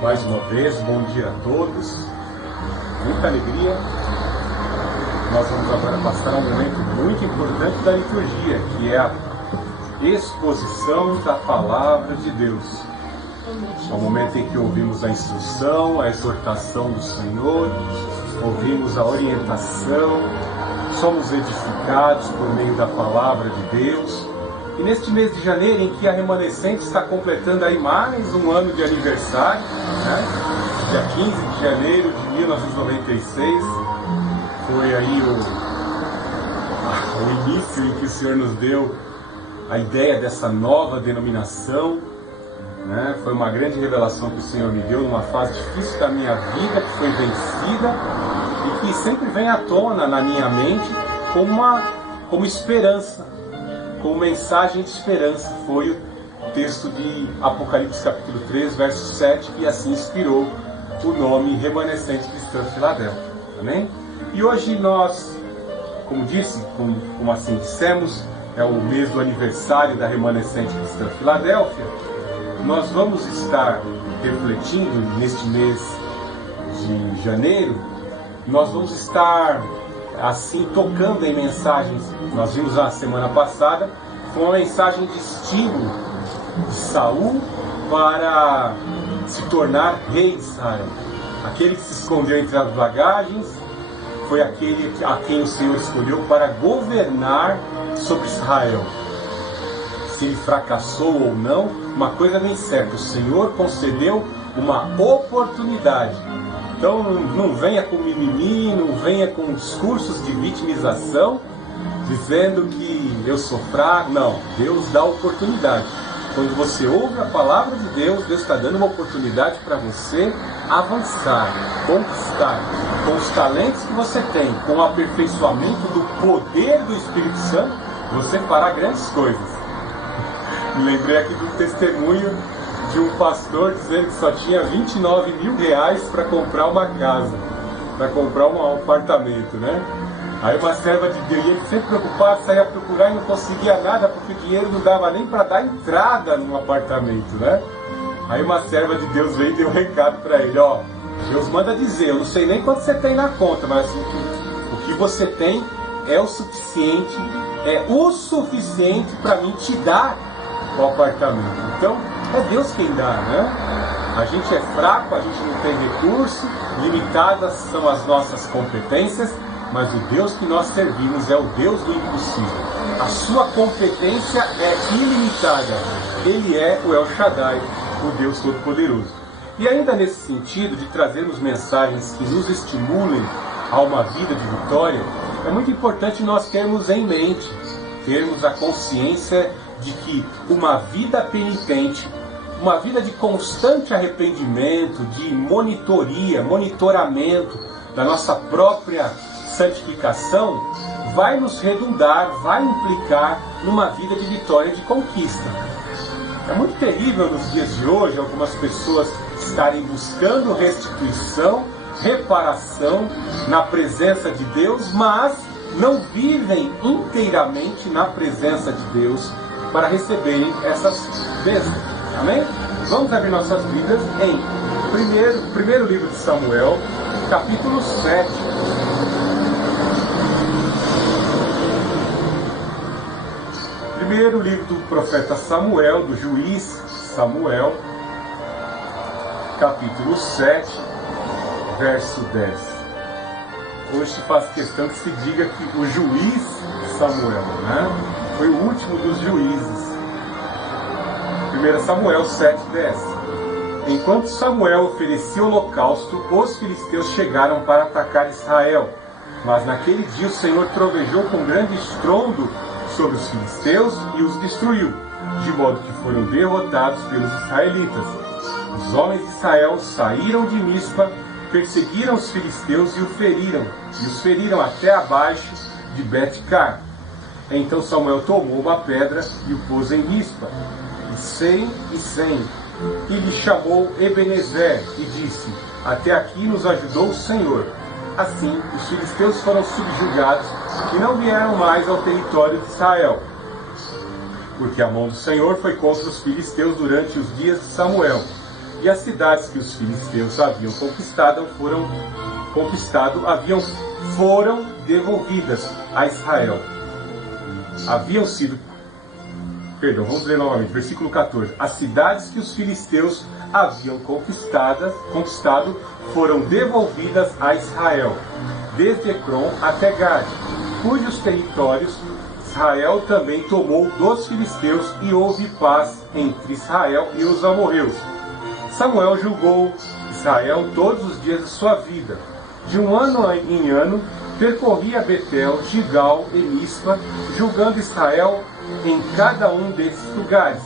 Mais uma vez, bom dia a todos, muita alegria. Nós vamos agora passar um momento muito importante da liturgia, que é a exposição da Palavra de Deus. É o momento em que ouvimos a instrução, a exortação do Senhor, ouvimos a orientação, somos edificados por meio da Palavra de Deus. E neste mês de janeiro, em que a Remanescente está completando aí mais um ano de aniversário, né? Dia 15 de janeiro de 1996, foi aí o início em que o Senhor nos deu a ideia dessa nova denominação, né? Foi uma grande revelação que o Senhor me deu numa fase difícil da minha vida, que foi vencida e que sempre vem à tona na minha mente como esperança, como mensagem de esperança. Foi o texto de Apocalipse capítulo 3, verso 7, que assim inspirou o nome Remanescente Cristã Filadélfia. Amém? E hoje nós, como disse, como assim dissemos, é o mês do aniversário da Remanescente Cristã Filadélfia. Nós vamos estar refletindo neste mês de janeiro, nós vamos estar assim tocando em mensagens. Nós vimos na semana passada, foi uma mensagem de estímulo de Saul para se tornar rei de Israel. Aquele que se escondeu entre as bagagens foi aquele a quem o Senhor escolheu para governar sobre Israel. Se ele fracassou ou não, uma coisa bem certa: o Senhor concedeu uma oportunidade. Então não venha com mimimi, não venha com discursos de vitimização, dizendo que eu sou fraco. Não, Deus dá oportunidade. Quando você ouve a palavra de Deus, Deus está dando uma oportunidade para você avançar, conquistar. Com os talentos que você tem, com o aperfeiçoamento do poder do Espírito Santo, você fará grandes coisas. Me lembrei aqui do testemunho de um pastor dizendo que só tinha 29 mil reais para comprar uma casa, para comprar um apartamento, né? Aí uma serva de Deus, e ele sempre preocupado, saía procurar e não conseguia nada, porque o dinheiro não dava nem para dar entrada num apartamento, né? Aí uma serva de Deus veio e deu um recado para ele: ó, Deus manda dizer, eu não sei nem quanto você tem na conta, mas o que você tem é o suficiente para mim te dar o apartamento. Então, é Deus quem dá, né? A gente é fraco, a gente não tem recurso, limitadas são as nossas competências, mas o Deus que nós servimos é o Deus do impossível. A sua competência é ilimitada. Ele é o El Shaddai, o Deus Todo-Poderoso. E ainda nesse sentido de trazermos mensagens que nos estimulem a uma vida de vitória, é muito importante nós termos em mente, termos a consciência de que uma vida penitente, uma vida de constante arrependimento, de monitoramento da nossa própria santificação, vai nos redundar, vai implicar numa vida de vitória, de conquista. É muito terrível nos dias de hoje algumas pessoas estarem buscando restituição, reparação na presença de Deus, mas não vivem inteiramente na presença de Deus para receberem essas bênçãos. Amém? Vamos abrir nossas Bíblias em primeiro livro de Samuel, capítulo 7. Primeiro livro do profeta Samuel, do juiz Samuel, capítulo 7, verso 10. Hoje se faz questão que se diga que o juiz Samuel, né, foi o último dos juízes. 1 Samuel 7, 10. Enquanto Samuel oferecia holocausto, os filisteus chegaram para atacar Israel. Mas naquele dia o Senhor trovejou com grande estrondo sobre os filisteus e os destruiu, de modo que foram derrotados pelos israelitas. Os homens de Israel saíram de Mispa, perseguiram os filisteus e os feriram até abaixo de Bet-car. Então Samuel tomou uma pedra e o pôs em Mispa, e Sem, e lhe chamou Ebenezer, e disse: até aqui nos ajudou o Senhor. Assim, os filisteus foram subjugados e não vieram mais ao território de Israel, porque a mão do Senhor foi contra os filisteus durante os dias de Samuel. e as cidades que os filisteus haviam conquistado foram devolvidas a Israel. Vamos ler novamente, versículo 14. As cidades que os filisteus haviam conquistado foram devolvidas a Israel, desde Ecrom até Gade, cujos territórios Israel também tomou dos filisteus, e houve paz entre Israel e os amorreus. Samuel julgou Israel todos os dias de sua vida. De um ano em ano, percorria Betel, Gigal e Mispa, julgando Israel em cada um desses lugares.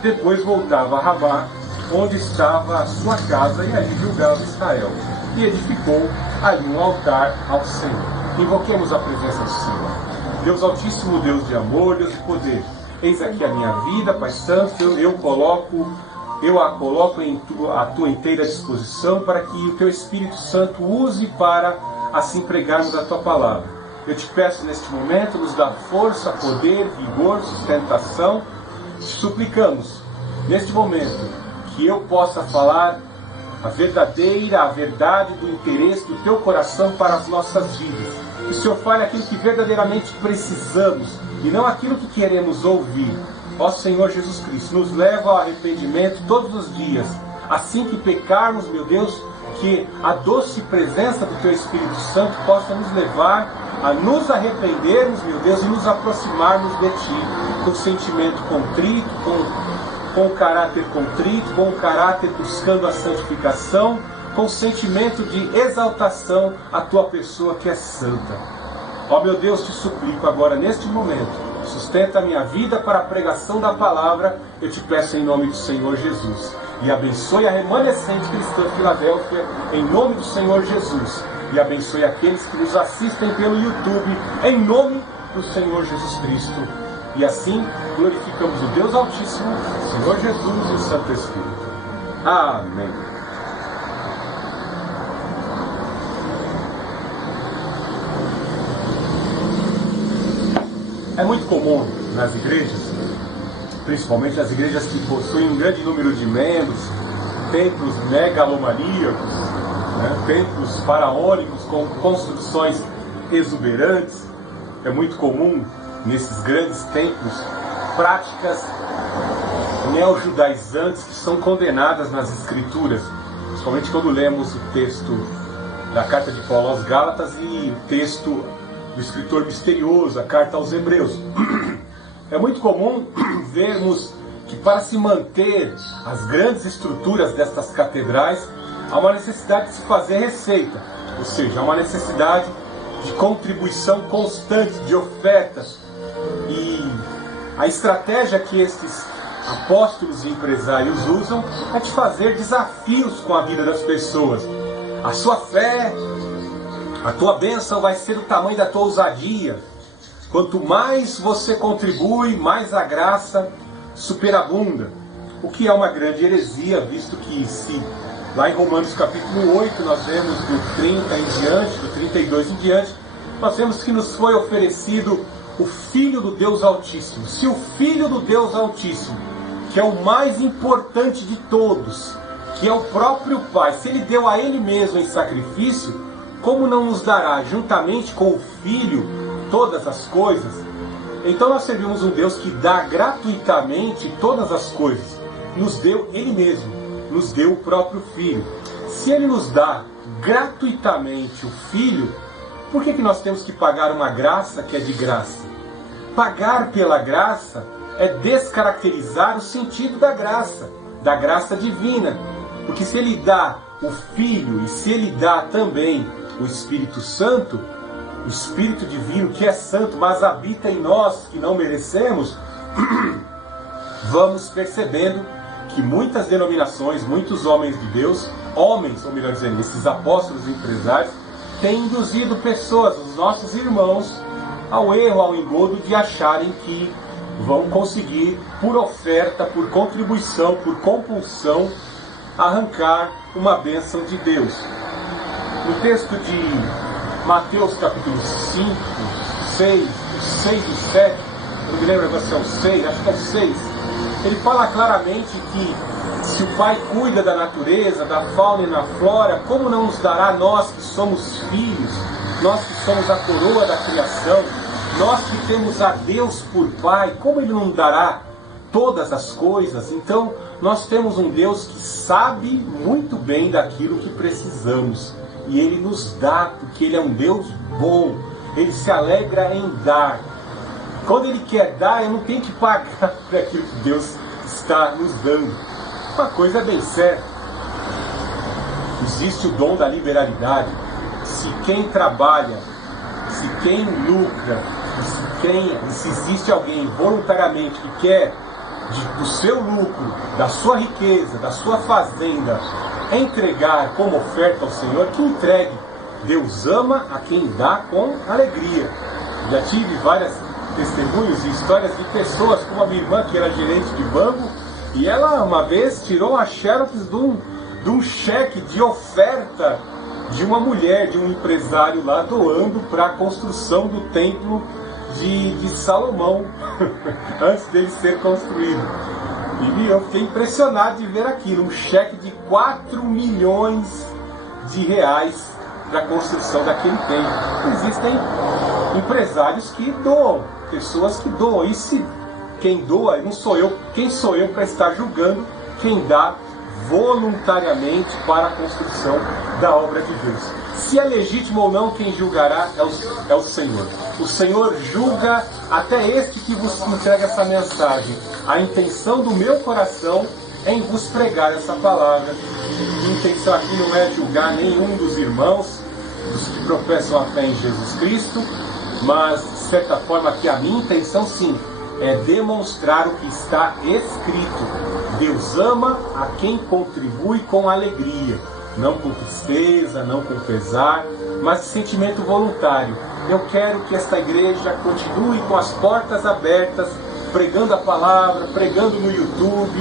Depois voltava a Ramá, onde estava a sua casa, e ali julgava Israel. E edificou ali um altar ao Senhor. Invoquemos a presença do Senhor. Deus Altíssimo, Deus de amor, Deus de poder. Eis aqui a minha vida, Pai Santo, eu a coloco à tua inteira disposição, para que o teu Espírito Santo use para assim pregarmos a tua palavra. Eu te peço neste momento, nos dá força, poder, vigor, sustentação. Te suplicamos, neste momento, que eu possa falar a verdade do interesse do teu coração para as nossas vidas. Que o Senhor fale aquilo que verdadeiramente precisamos e não aquilo que queremos ouvir. Ó Senhor Jesus Cristo, nos leva ao arrependimento todos os dias. Assim que pecarmos, meu Deus, que a doce presença do teu Espírito Santo possa nos levar a nos arrependermos, meu Deus, e nos aproximarmos de ti, com sentimento contrito, com o caráter contrito, com o caráter buscando a santificação, com sentimento de exaltação à tua pessoa que é santa. Ó meu Deus, te suplico agora neste momento, sustenta a minha vida para a pregação da palavra, eu te peço em nome do Senhor Jesus. E abençoe a remanescente cristã Filadélfia, em nome do Senhor Jesus. E abençoe aqueles que nos assistem pelo YouTube, em nome do Senhor Jesus Cristo. E assim glorificamos o Deus Altíssimo, o Senhor Jesus e o Santo Espírito. Amém. É muito comum nas igrejas, principalmente nas igrejas que possuem um grande número de membros, templos megalomaníacos, templos faraônicos com construções exuberantes. É muito comum nesses grandes templos práticas neo-judaizantes que são condenadas nas Escrituras, principalmente quando lemos o texto da carta de Paulo aos Gálatas e o texto do escritor misterioso, a carta aos Hebreus. É muito comum vermos que para se manter as grandes estruturas destas catedrais, há uma necessidade de se fazer receita, ou seja, há uma necessidade de contribuição constante, de ofertas. E a estratégia que estes apóstolos e empresários usam é de fazer desafios com a vida das pessoas. A sua fé, a tua bênção vai ser o tamanho da tua ousadia. Quanto mais você contribui, mais a graça superabunda. O que é uma grande heresia, visto que se lá em Romanos capítulo 8, nós vemos do 30 em diante, do 32 em diante, nós vemos que nos foi oferecido o Filho do Deus Altíssimo. Se o Filho do Deus Altíssimo, que é o mais importante de todos, que é o próprio Pai, se Ele deu a Ele mesmo em sacrifício, como não nos dará, juntamente com o Filho, todas as coisas? Então nós servimos um Deus que dá gratuitamente todas as coisas. Nos deu Ele mesmo, nos deu o próprio Filho. Se Ele nos dá gratuitamente o Filho, por que nós temos que pagar uma graça que é de graça? Pagar pela graça é descaracterizar o sentido da graça divina. Porque se Ele dá o Filho e se Ele dá também o Espírito Santo, o Espírito Divino que é santo, mas habita em nós que não merecemos, vamos percebendo que muitas denominações, muitos homens de Deus, homens, ou melhor dizendo, esses apóstolos e empresários, têm induzido pessoas, os nossos irmãos, ao erro, ao engodo de acharem que vão conseguir, por oferta, por contribuição, por compulsão, arrancar uma bênção de Deus. No texto de Mateus capítulo 5, 6 e 7, eu não me lembro agora se é o 6, acho que é o 6, ele fala claramente que Se o Pai cuida da natureza, da fauna e da flora, como não nos dará nós que somos filhos, nós que somos a coroa da criação, nós que temos a Deus por Pai, como Ele não dará todas as coisas? Então, nós temos um Deus que sabe muito bem daquilo que precisamos. E Ele nos dá, porque Ele é um Deus bom. Ele se alegra em dar. Quando Ele quer dar, eu não tenho que pagar por aquilo que Deus está nos dando. Uma coisa é bem certa. Existe o dom da liberalidade. Se quem trabalha, se quem lucra, se existe alguém voluntariamente que quer do seu lucro, da sua riqueza, da sua fazenda, entregar como oferta ao Senhor, que entregue. Deus ama a quem dá com alegria. Já tive vários testemunhos e histórias de pessoas, como a minha irmã, que era gerente de banco, e ela uma vez tirou uma xerox de um cheque de oferta de uma mulher, de um empresário lá, doando para a construção do templo de Salomão, antes dele ser construído. E eu fiquei impressionado de ver aquilo, um cheque de 4 milhões de reais para a construção daquele templo. Existem empresários que doam, pessoas que doam, e se quem doa, não sou eu, quem sou eu para estar julgando quem dá voluntariamente para a construção da obra de Deus? Se é legítimo ou não, quem julgará é o Senhor. O Senhor julga até este que vos entrega essa mensagem. A intenção do meu coração é em vos pregar essa palavra. A intenção aqui não é julgar nenhum dos irmãos, dos que professam a fé em Jesus Cristo, mas, de certa forma, que a minha intenção, sim, é demonstrar o que está escrito. Deus ama a quem contribui com alegria, não com tristeza, não com pesar, mas de sentimento voluntário. Eu quero que esta igreja continue com as portas abertas, pregando a palavra, pregando no YouTube,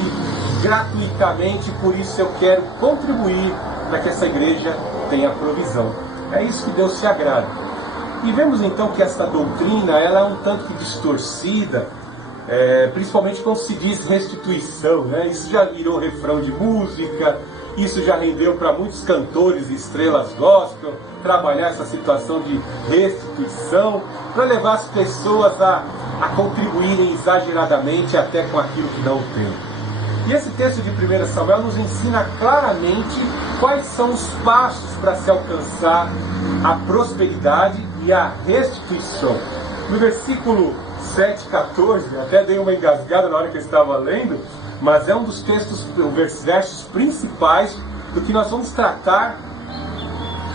gratuitamente, por isso eu quero contribuir para que essa igreja tenha provisão. É isso que Deus se agrada. E vemos então que esta doutrina ela é um tanto que distorcida, principalmente quando se diz restituição, né? Isso já virou refrão de música, isso já rendeu para muitos cantores e estrelas gospel trabalhar essa situação de restituição, para levar as pessoas a contribuírem exageradamente até com aquilo que não tem. E esse texto de 1 Samuel nos ensina claramente quais são os passos para se alcançar a prosperidade e a restituição. No versículo 7,14, até dei uma engasgada na hora que eu estava lendo, mas é um dos textos, versos principais do que nós vamos tratar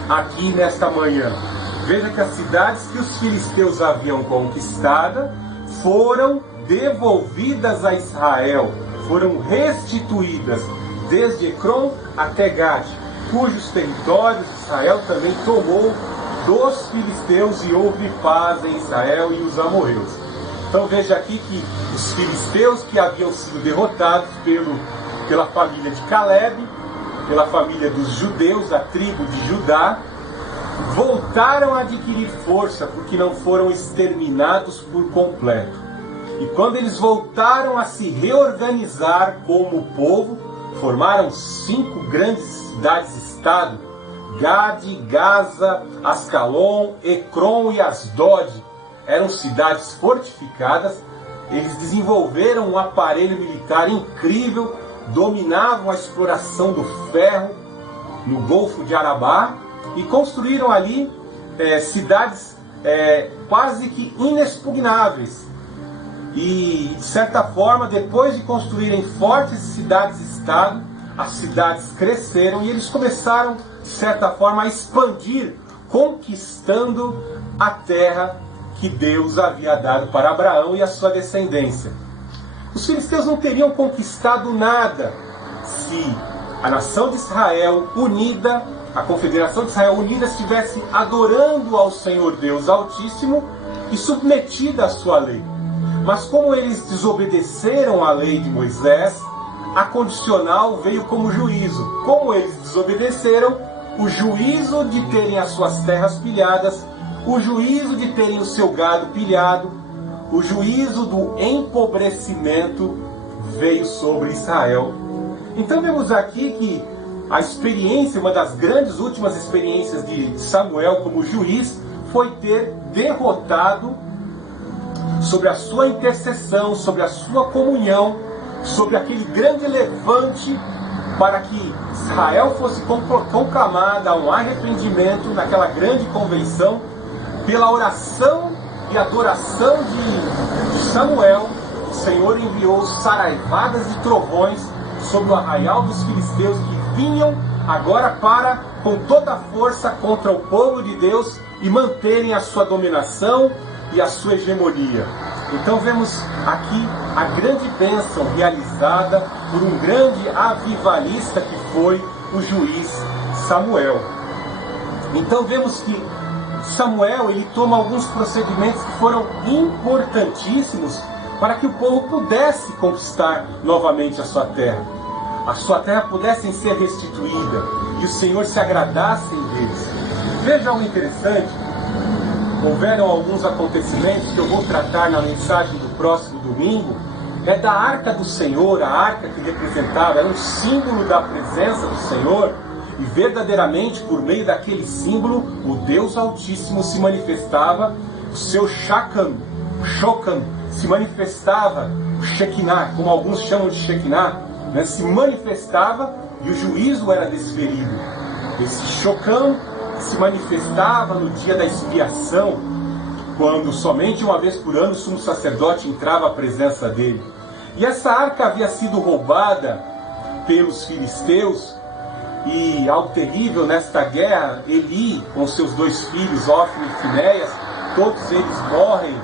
aqui nesta manhã. Veja que as cidades que os filisteus haviam conquistado foram devolvidas a Israel, foram restituídas desde Ecrom até Gade, cujos territórios Israel também tomou dos filisteus, e houve paz em Israel e os amorreus. Então veja aqui que os filisteus que haviam sido derrotados pela família de Caleb, pela família dos judeus, a tribo de Judá, voltaram a adquirir força porque não foram exterminados por completo. E quando eles voltaram a se reorganizar como povo, formaram 5 grandes cidades-estado: Gade, Gaza, Ascalon, Ecrom e Asdod. Eram cidades fortificadas. Eles desenvolveram um aparelho militar incrível, dominavam a exploração do ferro no Golfo de Arabá e construíram ali cidades quase que inexpugnáveis. E, de certa forma, depois de construírem fortes cidades-estado, as cidades cresceram e eles começaram, de certa forma, a expandir, conquistando a terra que Deus havia dado para Abraão e a sua descendência. Os filisteus não teriam conquistado nada se a nação de Israel unida, a confederação de Israel unida, estivesse adorando ao Senhor Deus Altíssimo e submetida à sua lei. Mas como eles desobedeceram à lei de Moisés, a condicional veio como juízo. Como eles desobedeceram, o juízo de terem as suas terras pilhadas, o juízo de terem o seu gado pilhado, o juízo do empobrecimento veio sobre Israel. Então vemos aqui que a experiência, uma das grandes últimas experiências de Samuel como juiz, foi ter derrotado, sobre a sua intercessão, sobre a sua comunhão, sobre aquele grande levante para que Israel fosse conclamada a um arrependimento naquela grande convenção, pela oração e adoração de Samuel. O Senhor enviou saraivadas de trovões sobre o arraial dos filisteus, que vinham agora para, com toda a força, contra o povo de Deus e manterem a sua dominação e a sua hegemonia. Então vemos aqui a grande bênção realizada por um grande avivalista que foi o juiz Samuel. Então vemos que Samuel, ele toma alguns procedimentos que foram importantíssimos para que o povo pudesse conquistar novamente a sua terra pudesse ser restituída e o Senhor se agradasse deles. Veja algo interessante. Houveram alguns acontecimentos que eu vou tratar na mensagem do próximo domingo. É da arca do Senhor, a arca que representava, era um símbolo da presença do Senhor, e verdadeiramente por meio daquele símbolo o Deus Altíssimo se manifestava, o seu Shochan se manifestava, o Shekinah, como alguns chamam de Shekinah, né, se manifestava e o juízo era desferido. Esse Shochan se manifestava no dia da expiação, quando somente uma vez por ano o sumo sacerdote entrava à presença dele. E essa arca havia sido roubada pelos filisteus, e algo terrível nesta guerra, Eli com seus 2 filhos, Ofni e Finéias, todos eles morrem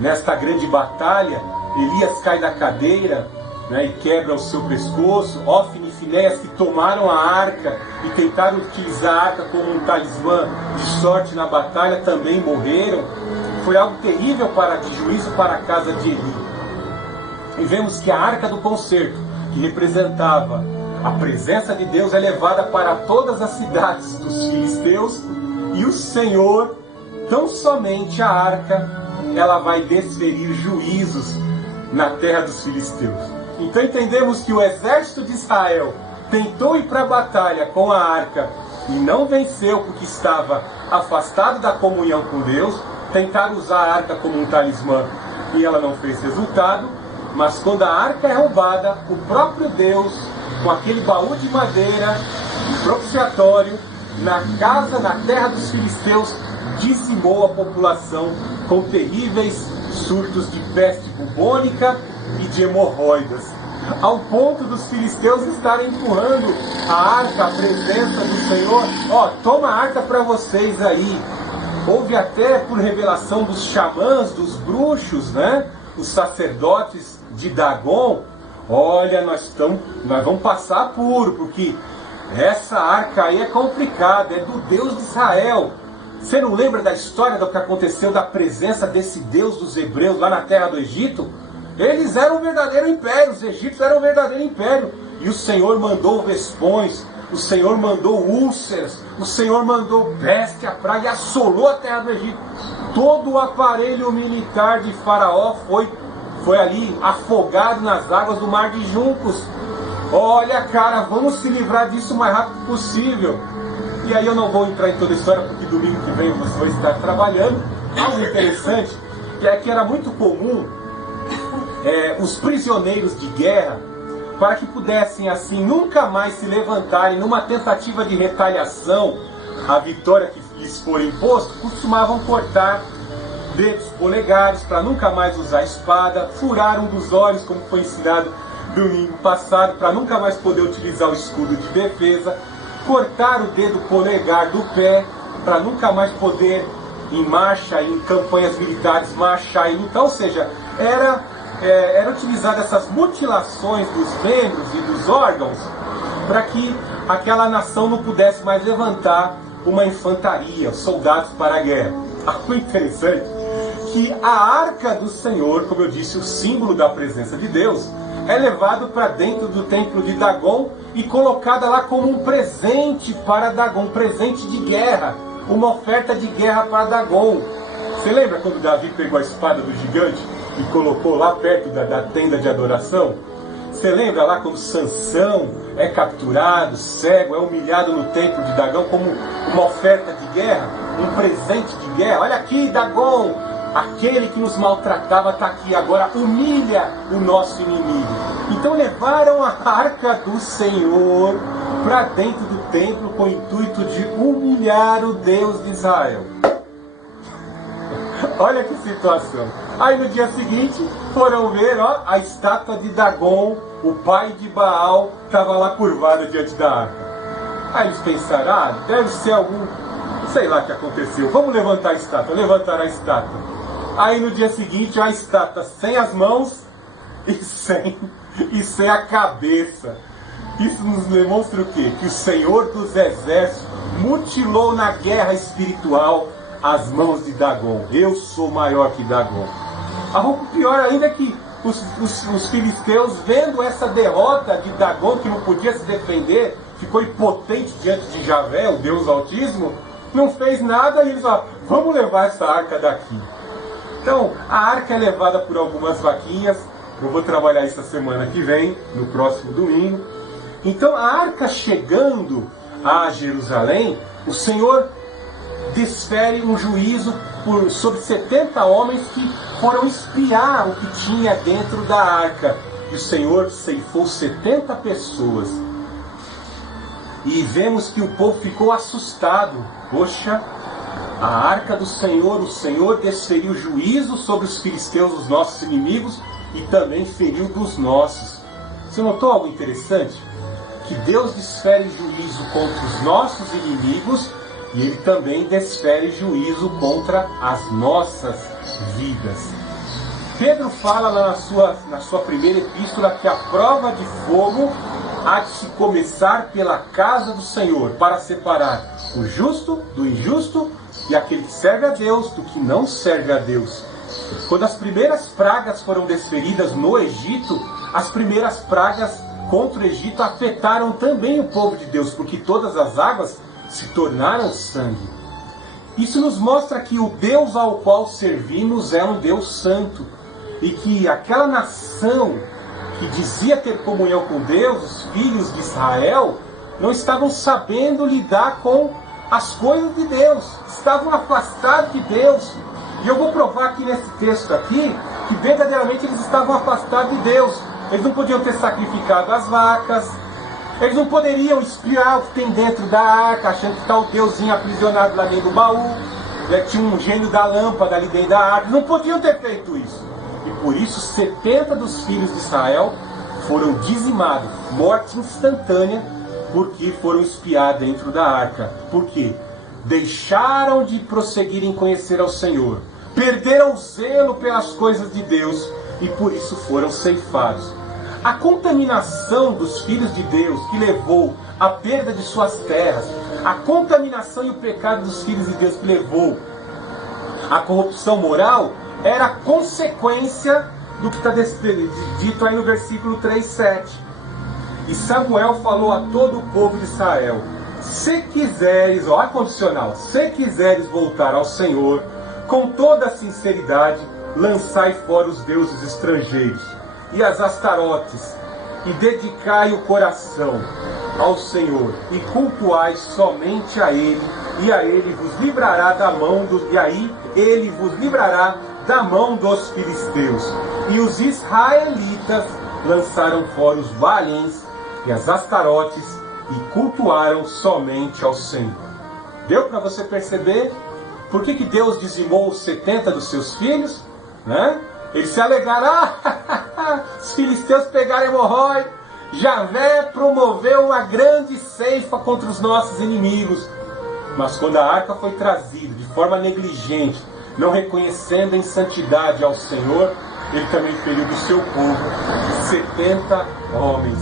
nesta grande batalha. Elias cai da cadeira, né, e quebra o seu pescoço. Ofni e Finéias, que tomaram a arca e tentaram utilizar a arca como um talismã de sorte na batalha, também morreram. Foi algo terrível de juízo para a casa de Eli. E vemos que a arca do concerto, que representava a presença de Deus, é levada para todas as cidades dos filisteus, e o Senhor, tão somente a arca, ela vai desferir juízos na terra dos filisteus. Então entendemos que o exército de Israel tentou ir para a batalha com a arca e não venceu porque estava afastado da comunhão com Deus. Tentaram usar a arca como um talismã e ela não fez resultado. Mas quando a arca é roubada, o próprio Deus, com aquele baú de madeira, o propiciatório, na terra dos filisteus, dizimou a população com terríveis surtos de peste bubônica e de hemorroidas, ao ponto dos filisteus estarem empurrando a arca, a presença do Senhor. Toma a arca para vocês aí. Houve até, por revelação dos xamãs, dos bruxos, né, os sacerdotes de Dagon, olha, nós vamos passar apuro, porque essa arca aí é complicada, é do Deus de Israel. Você não lembra da história do que aconteceu, da presença desse Deus dos hebreus lá na terra do Egito? Eles eram um verdadeiro império, os egípcios eram um verdadeiro império. E o Senhor mandou vespões, o Senhor mandou úlceras, o Senhor mandou peste, a praga, e assolou a terra do Egito. Todo o aparelho militar de Faraó foi ali afogado nas águas do Mar de Juncos. Olha, cara, vamos se livrar disso o mais rápido possível. E aí eu não vou entrar em toda a história, porque domingo que vem você vai estar trabalhando. Algo interessante é que era muito comum os prisioneiros de guerra, para que pudessem assim nunca mais se levantarem numa tentativa de retaliação à vitória que lhes for imposto, costumavam cortar dedos polegares para nunca mais usar espada, furar um dos olhos, como foi ensinado domingo passado, para nunca mais poder utilizar o escudo de defesa, cortar o dedo polegar do pé para nunca mais poder em marcha, em campanhas militares, marchar e lutar. Ou seja, era utilizada essas mutilações dos membros e dos órgãos para que aquela nação não pudesse mais levantar uma infantaria, soldados para a guerra. Algo interessante que a arca do Senhor, como eu disse, o símbolo da presença de Deus, é levado para dentro do templo de Dagon e colocada lá como um presente para Dagon, um presente de guerra, uma oferta de guerra para Dagon. Você lembra quando Davi pegou a espada do gigante e colocou lá perto da tenda de adoração? Você lembra lá quando Sansão é capturado, cego, é humilhado no templo de Dagão como uma oferta de guerra, um presente de guerra? Olha aqui, Dagon, aquele que nos maltratava está aqui agora, humilha o nosso inimigo. Então levaram a arca do Senhor para dentro do templo com o intuito de humilhar o Deus de Israel. Olha que situação. Aí no dia seguinte foram ver, ó, a estátua de Dagon, o pai de Baal, estava lá curvada diante da arca. Aí eles pensaram, deve ser algum, sei lá o que aconteceu, vamos levantar a estátua. Levantaram a estátua. Aí no dia seguinte a estátua sem as mãos e sem a cabeça. Isso nos demonstra o quê? Que o Senhor dos Exércitos mutilou na guerra espiritual as mãos de Dagon. Eu sou maior que Dagon. O pior ainda é que os filisteus, vendo essa derrota de Dagon, que não podia se defender, ficou impotente diante de Javé, o Deus Altíssimo, não fez nada e eles falaram, vamos levar essa arca daqui. Então, a arca é levada por algumas vaquinhas. Eu vou trabalhar isso a semana que vem, no próximo domingo. Então, a arca chegando a Jerusalém, o Senhor desfere um juízo sobre 70 homens que foram espiar o que tinha dentro da arca. E o Senhor ceifou 70 pessoas. E vemos que o povo ficou assustado. Poxa, a arca do Senhor, o Senhor desferiu juízo sobre os filisteus, os nossos inimigos, e também feriu dos nossos. Você notou algo interessante? Que Deus desfere juízo contra os nossos inimigos e Ele também desfere juízo contra as nossas vidas. Pedro fala lá na sua primeira epístola que a prova de fogo há de se começar pela casa do Senhor, para separar o justo do injusto e aquele que serve a Deus do que não serve a Deus. Quando as primeiras pragas foram desferidas no Egito, as primeiras pragas contra o Egito afetaram também o povo de Deus, porque todas as águas se tornaram sangue. Isso nos mostra que o Deus ao qual servimos é um Deus santo, e que aquela nação que dizia ter comunhão com Deus, os filhos de Israel, não estavam sabendo lidar com as coisas de Deus, estavam afastados de Deus. E eu vou provar aqui nesse texto aqui, que verdadeiramente eles estavam afastados de Deus. Eles não podiam ter sacrificado as vacas, eles não poderiam espiar o que tem dentro da arca, achando que está o Deusinho aprisionado lá dentro do baú, tinha um gênio da lâmpada ali dentro da arca, não podiam ter feito isso. E por isso 70 dos filhos de Israel foram dizimados, morte instantânea, porque foram espiar dentro da arca. Por quê? Deixaram de prosseguir em conhecer ao Senhor, perderam o zelo pelas coisas de Deus e por isso foram ceifados. A contaminação dos filhos de Deus que levou à perda de suas terras, a contaminação e o pecado dos filhos de Deus que levou à corrupção moral, era consequência do que está dito aí no versículo 3:7. E Samuel falou a todo o povo de Israel: se quiseres, ó, condicional, se quiseres voltar ao Senhor, com toda a sinceridade, lançai fora os deuses estrangeiros e as astarotes, e dedicai o coração ao Senhor, e cultuai somente a Ele, e a Ele vos livrará da mão Ele vos livrará da mão dos filisteus. E os israelitas lançaram fora os Baalins e as astarotes, e cultuaram somente ao Senhor. Deu para você perceber por que Deus dizimou os 70 dos seus filhos? Né? Eles se alegaram, os filisteus pegaram hemorróide, Javé promoveu uma grande ceifa contra os nossos inimigos. Mas quando a arca foi trazida de forma negligente, não reconhecendo em santidade ao Senhor, Ele também feriu do seu povo 70 homens.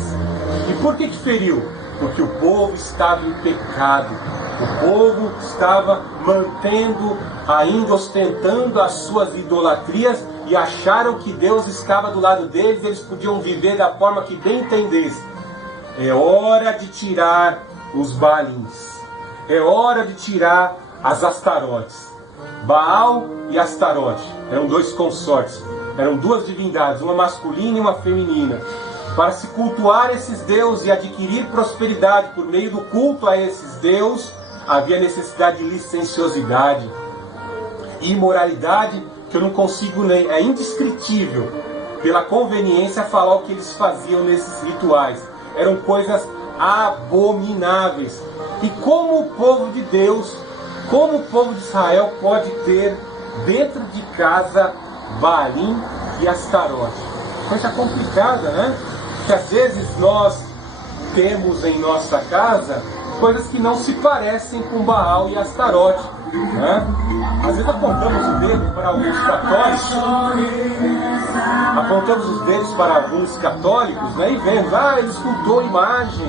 E por que feriu? Porque o povo estava em pecado. O povo estava ainda ostentando as suas idolatrias, e acharam que Deus estava do lado deles, eles podiam viver da forma que bem entendessem. É hora de tirar os Baalins. É hora de tirar as Astarotes. Baal e Astarote eram dois consortes, eram duas divindades, uma masculina e uma feminina. Para se cultuar esses deuses e adquirir prosperidade por meio do culto a esses deuses, havia necessidade de licenciosidade e imoralidade que eu não consigo nem, é indescritível pela conveniência falar o que eles faziam nesses rituais. Eram coisas abomináveis. E como o povo de Deus, como o povo de Israel pode ter dentro de casa Baalim e Astarote? Coisa complicada, né? Que às vezes nós temos em nossa casa coisas que não se parecem com Baal e Astarote, né? Às vezes apontamos o dedo para alguns católicos, né? E vemos, ele escultou imagem,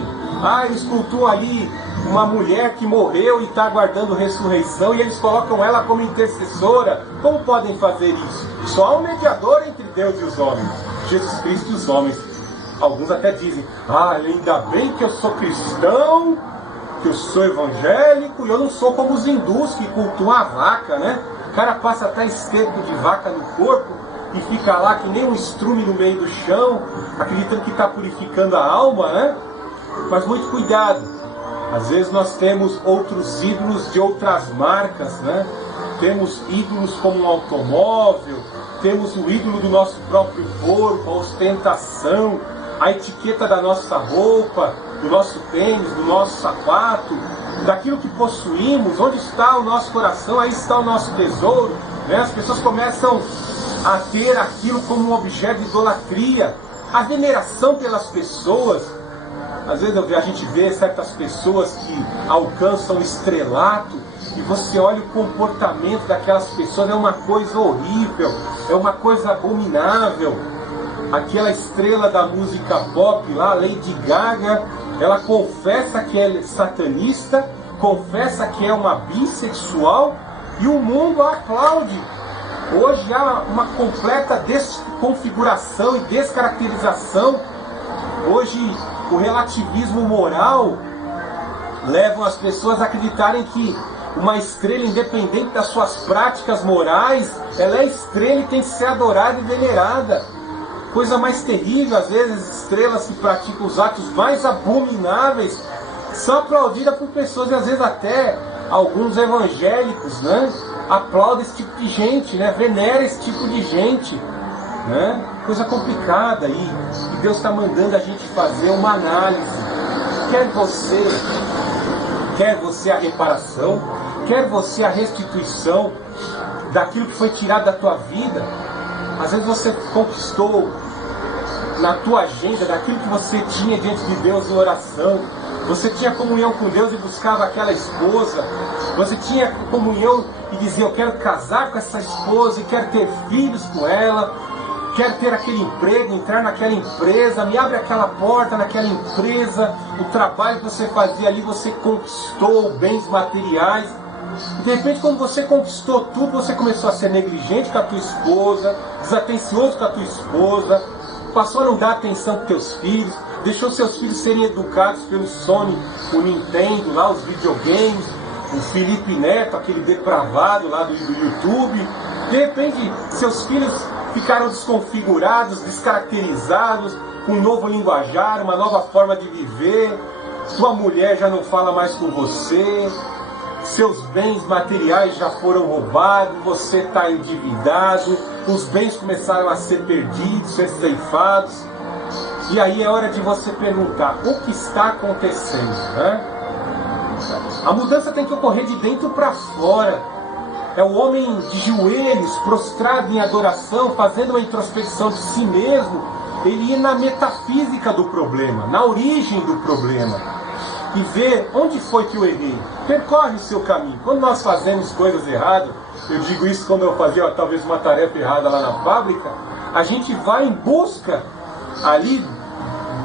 ele escultou ali uma mulher que morreu e está aguardando ressurreição, e eles colocam ela como intercessora. Como podem fazer isso? Só há um mediador entre Deus e os homens, Jesus Cristo e os homens. Alguns até dizem, ainda bem que eu sou cristão, que eu sou evangélico, e eu não sou como os hindus que cultuam a vaca, né? O cara passa até esterco de vaca no corpo e fica lá que nem um estrume no meio do chão, acreditando que está purificando a alma, né? Mas muito cuidado. Às vezes nós temos outros ídolos de outras marcas, né? Temos ídolos como um automóvel, temos o ídolo do nosso próprio corpo, a ostentação, a etiqueta da nossa roupa, do nosso tênis, do nosso sapato, daquilo que possuímos. Onde está o nosso coração, aí está o nosso tesouro, né? As pessoas começam a ter aquilo como um objeto de idolatria, a veneração pelas pessoas. Às vezes a gente vê certas pessoas que alcançam estrelato, e você olha o comportamento daquelas pessoas, é uma coisa horrível, é uma coisa abominável. Aquela estrela da música pop lá, Lady Gaga, ela confessa que é satanista, confessa que é uma bissexual, e o mundo a aplaude. Hoje há uma completa desconfiguração e descaracterização. Hoje o relativismo moral leva as pessoas a acreditarem que uma estrela, independente das suas práticas morais, ela é estrela e tem que ser adorada e venerada. Coisa mais terrível, às vezes estrelas que praticam os atos mais abomináveis são aplaudidas por pessoas, e às vezes até alguns evangélicos, né, aplaudem esse tipo de gente, né, venera esse tipo de gente, né? Coisa complicada aí. E Deus está mandando a gente fazer uma análise. Quer você a reparação, quer você a restituição daquilo que foi tirado da tua vida. Às vezes você conquistou na tua agenda daquilo que você tinha diante de Deus em oração. Você tinha comunhão com Deus e buscava aquela esposa. Você tinha comunhão e dizia, eu quero casar com essa esposa e quero ter filhos com ela. Quero ter aquele emprego, entrar naquela empresa, me abre aquela porta naquela empresa. O trabalho que você fazia ali, você conquistou bens materiais. E de repente, quando você conquistou tudo, você começou a ser negligente com a tua esposa, desatencioso com a tua esposa, passou a não dar atenção para teus filhos, deixou seus filhos serem educados pelo Sony, o Nintendo, lá, os videogames, o Felipe Neto, aquele depravado lá do YouTube. De repente, seus filhos ficaram desconfigurados, descaracterizados, com um novo linguajar, uma nova forma de viver. Sua mulher já não fala mais com você, seus bens materiais já foram roubados, você está endividado, os bens começaram a ser perdidos, ser ceifados. E aí é hora de você perguntar, o que está acontecendo, né? A mudança tem que ocorrer de dentro para fora. É o homem de joelhos, prostrado em adoração, fazendo uma introspecção de si mesmo. Ele ir na metafísica do problema, na origem do problema, e ver onde foi que eu errei. Percorre o seu caminho. Quando nós fazemos coisas erradas, eu digo isso quando eu fazia talvez uma tarefa errada lá na fábrica, a gente vai em busca ali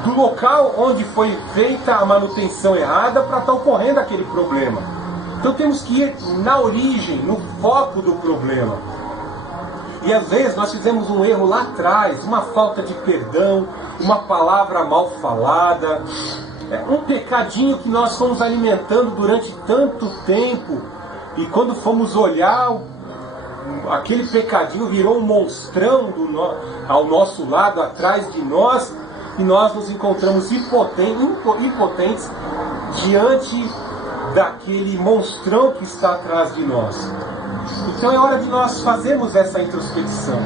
do local onde foi feita a manutenção errada para estar ocorrendo aquele problema. Então temos que ir na origem, no foco do problema. E às vezes nós fizemos um erro lá atrás, uma falta de perdão, uma palavra mal falada, um pecadinho que nós fomos alimentando durante tanto tempo, e quando fomos olhar, aquele pecadinho virou um monstrão ao nosso lado, atrás de nós, e nós nos encontramos impotentes diante daquele monstrão que está atrás de nós. Então é hora de nós fazermos essa introspecção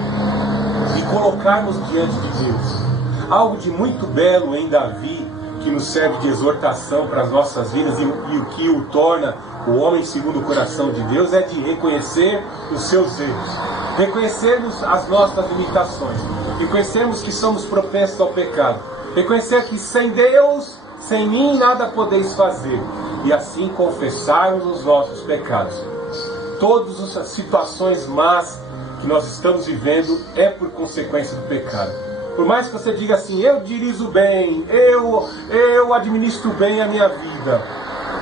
e colocarmos diante de Deus. Algo de muito belo em Davi, que nos serve de exortação para as nossas vidas, e o que o torna o homem segundo o coração de Deus, é de reconhecer os seus erros, reconhecermos as nossas limitações, reconhecermos que somos propensos ao pecado, reconhecer que sem Deus, sem mim, nada podeis fazer, e assim confessarmos os nossos pecados. Todas as situações más que nós estamos vivendo é por consequência do pecado. Por mais que você diga assim, eu dirijo bem, eu administro bem a minha vida,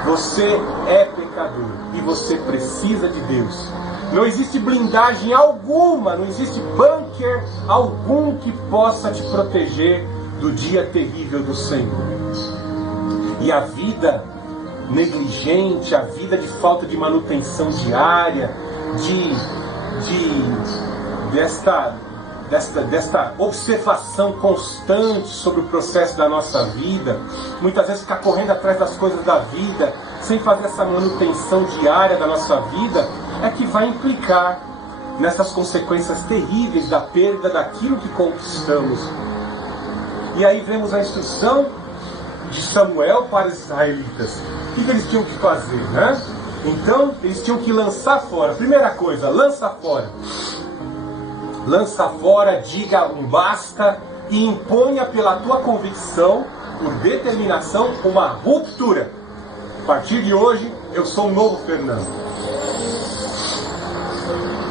você é pecador e você precisa de Deus. Não existe blindagem alguma, não existe bunker algum que possa te proteger do dia terrível do Senhor. E a vida negligente, a vida de falta de manutenção diária, desta observação constante sobre o processo da nossa vida, muitas vezes ficar correndo atrás das coisas da vida, sem fazer essa manutenção diária da nossa vida, é que vai implicar nessas consequências terríveis da perda daquilo que conquistamos. E aí vemos a instrução de Samuel para os israelitas. O que eles tinham que fazer, né? Então, eles tinham que lançar fora. Primeira coisa, lança fora. Lança fora, diga um basta e imponha pela tua convicção, por determinação, uma ruptura. A partir de hoje, eu sou um novo Fernando.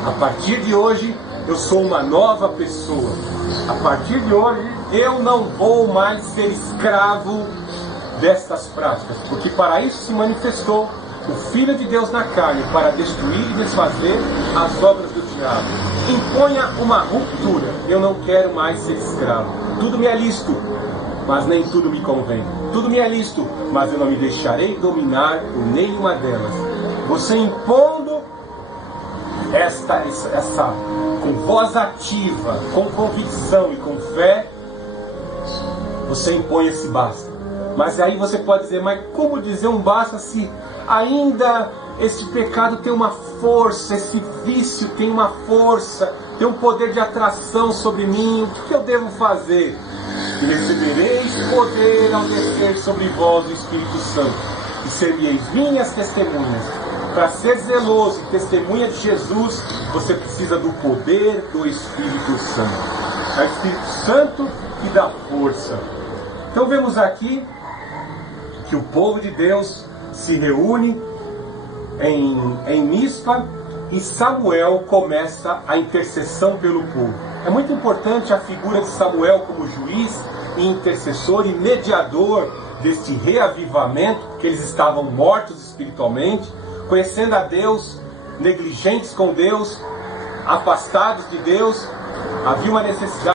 A partir de hoje, eu sou uma nova pessoa. A partir de hoje, eu não vou mais ser escravo destas práticas, porque para isso se manifestou o Filho de Deus na carne, para destruir e desfazer as obras do diabo. Imponha uma ruptura. Eu não quero mais ser escravo. Tudo me é lícito, mas nem tudo me convém. Tudo me é lícito, mas eu não me deixarei dominar por nenhuma delas. Você impondo essa com voz ativa, com convicção e com fé, você impõe esse basta. Mas aí você pode dizer, mas como dizer um basta se ainda esse pecado tem uma força, esse vício tem uma força, tem um poder de atração sobre mim, o que eu devo fazer? E recebereis poder ao descer sobre vós o Espírito Santo, e seríeis minhas testemunhas. Para ser zeloso e testemunha de Jesus, você precisa do poder do Espírito Santo. É o Espírito Santo que dá força. Então vemos aqui que o povo de Deus se reúne em Mispa e Samuel começa a intercessão pelo povo. É muito importante a figura de Samuel como juiz e intercessor e mediador deste reavivamento, porque eles estavam mortos espiritualmente, conhecendo a Deus, negligentes com Deus, afastados de Deus. Havia uma necessidade